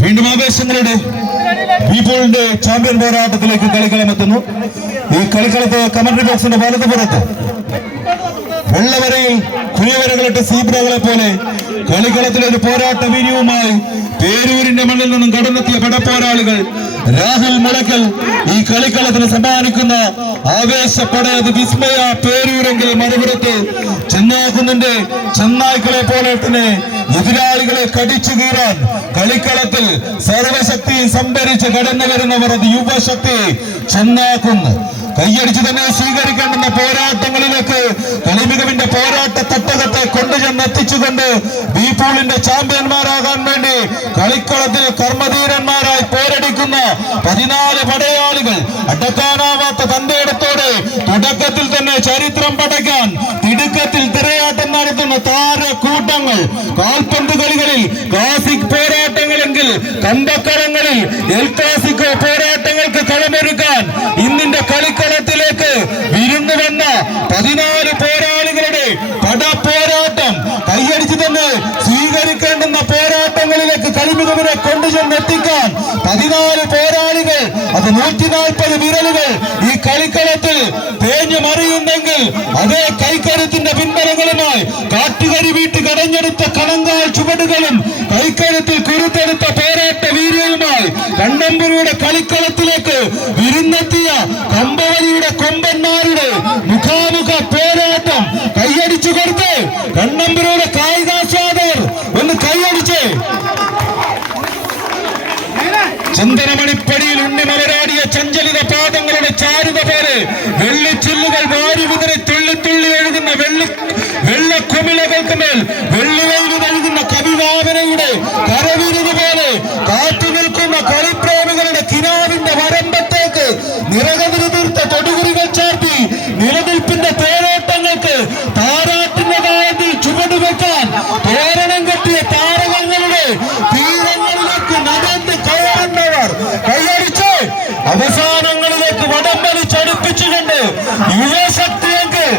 വീണ്ടും ആവേശങ്ങളുടെ പീപ്പിളിന്റെ ചാമ്പ്യൻ പോരാട്ടത്തിലേക്ക് കളിക്കളം എത്തുന്നു. ഈ കളിക്കളത്ത് കമന്ററി ബോക്സിന്റെ വലതുപുറത്ത് വെള്ളവരയിൽ കുഴിവരകളിട്ട് സീബ്രകളെ പോലെ കളിക്കളത്തിലെ ഒരു പോരാട്ട വീര്യവുമായി പേരൂരിന്റെ മണ്ണിൽ നിന്നും കടന്നെത്തിയ പടപ്പോരാളികൾ രാഹുൽ മുളക്കൽ ഈ കളിക്കളത്തിന് സമ്മാനിക്കുന്ന ആവേശപ്പടയത് വിസ്മയ പേരൂരെങ്കിൽ മറുപുറത്ത് ചെന്നാക്കുന്നിന്റെ ചെന്നായ്ക്കളെ പോലെ തന്നെ എതിരാളികളെ കടിച്ചു കീറാൻ കളിക്കളത്തിൽ സർവശക്തിയും സംഭരിച്ച് കടന്നു വരുന്നവർ അത് യുവശക്തി ചെന്നാക്കുന്ന് കൈയടിച്ച് തന്നെ സ്വീകരിക്കേണ്ടുന്ന പോരാട്ടങ്ങളിലേക്ക് കളിമികവിന്റെ പോരാട്ട തട്ടകത്തെ കൊണ്ടുചെന്നെത്തിച്ചുകൊണ്ട് ബീപൂളിന്റെ ചാമ്പ്യന്മാരാകാൻ വേണ്ടി കളിക്കളത്തിൽ കർമ്മധീരന്മാരായി പോരടിക്കുന്ന 14 പടയാളികൾ അടക്കാനാവാത്ത തന്റെ ഇടത്തോടെ തുടക്കത്തിൽ തന്നെ ചരിത്രം പടയ്ക്കാൻ തിടുക്കത്തിൽ തിരയാട്ടം നടത്തുന്ന താരക്കൂട്ടങ്ങൾ. കാൽപന്ത് കളികളിൽ ക്ലാസിക് പോരാട്ടങ്ങളെങ്കിൽ കമ്പക്കളങ്ങളിൽ എൽ ക്ലാസിക്കോ പോരാട്ടങ്ങൾക്ക് കളമൊരുക്കാൻ ഇന്നിന്റെ കളിക്കളത്തിലേക്ക് വിരുന്നു വന്ന 14 പോരാളികളുടെ പടപ്പോരാട്ടം കൈയടിച്ച് തന്നെ സ്വീകരിക്കേണ്ടുന്ന പോരാട്ടങ്ങളിലേക്ക് കളിമികവിനെ കൊണ്ടുചെന്നെത്തിക്കാൻ 14 പോരാളികൾ, അത് 140 വിരലുകൾ ഈ കളിക്കളത്തിൽ തേഞ്ഞു മറിയുന്നെങ്കിൽ അതേ കൈക്കരുത്തിന്റെ പിൻബലങ്ങളുമായി കാട്ടുകരി വീട്ട് കടഞ്ഞെടുത്ത കണങ്കാൽ ചുവടുകളും കൈക്കരുത്തിൽ കുരുത്തെടുത്ത പോരാട്ട വീര്യവുമായി കണ്ണമ്പുരിയുടെ കളിക്കളത്തിലേക്ക് വിരുന്നെത്തിയ കമ്പവലിയുടെ കൊമ്പന്മാരുടെ മുഖാമുഖ പോരാട്ടം കൈയടിച്ചു കൊടുത്ത് കണ്ണമ്പുരിയുടെ കായികാസ്വാദകർ ഒന്ന് കൈയടിച്ച് ചന്ദനമണിപ്പടിയിൽ ഉണ്ണിമലരാടിയ ചഞ്ചലിത പാദങ്ങളുടെ ചാരുത പോലെ വെള്ളിച്ചില്ലുകൾ വാരി വിതറി തുള്ളി തുള്ളി ഒഴുകുന്ന വെള്ളക്കുമിളകൾക്ക് മേൽ വെള്ളിവെയിൽ നൽകുന്ന കവിവാവനയുടെ കരവിരുത് പോലെ കാത്തു നിൽക്കുന്ന കളിപ്രേമികളുടെ കിനാവിന്റെ വരമ്പത്തേക്ക് നിറകതിരി തീർത്ത തൊടുകുറികൾ ചാർത്തി നിലനിൽപ്പിന്റെ തേരോട്ടങ്ങൾക്ക് താരാട്ടിന്റെ കാലത്തിൽ ചുവടുവെക്കാൻ തോരണം കെട്ടിയ താരകങ്ങളുടെ തീരങ്ങളിലേക്ക് നടന്ന് കയറുന്നവർ കൈയടിച്ച് അവസാനങ്ങളിലേക്ക് വടം വലിച്ചടുപ്പിച്ചുകൊണ്ട് യുവശക്തിയെങ്കിൽ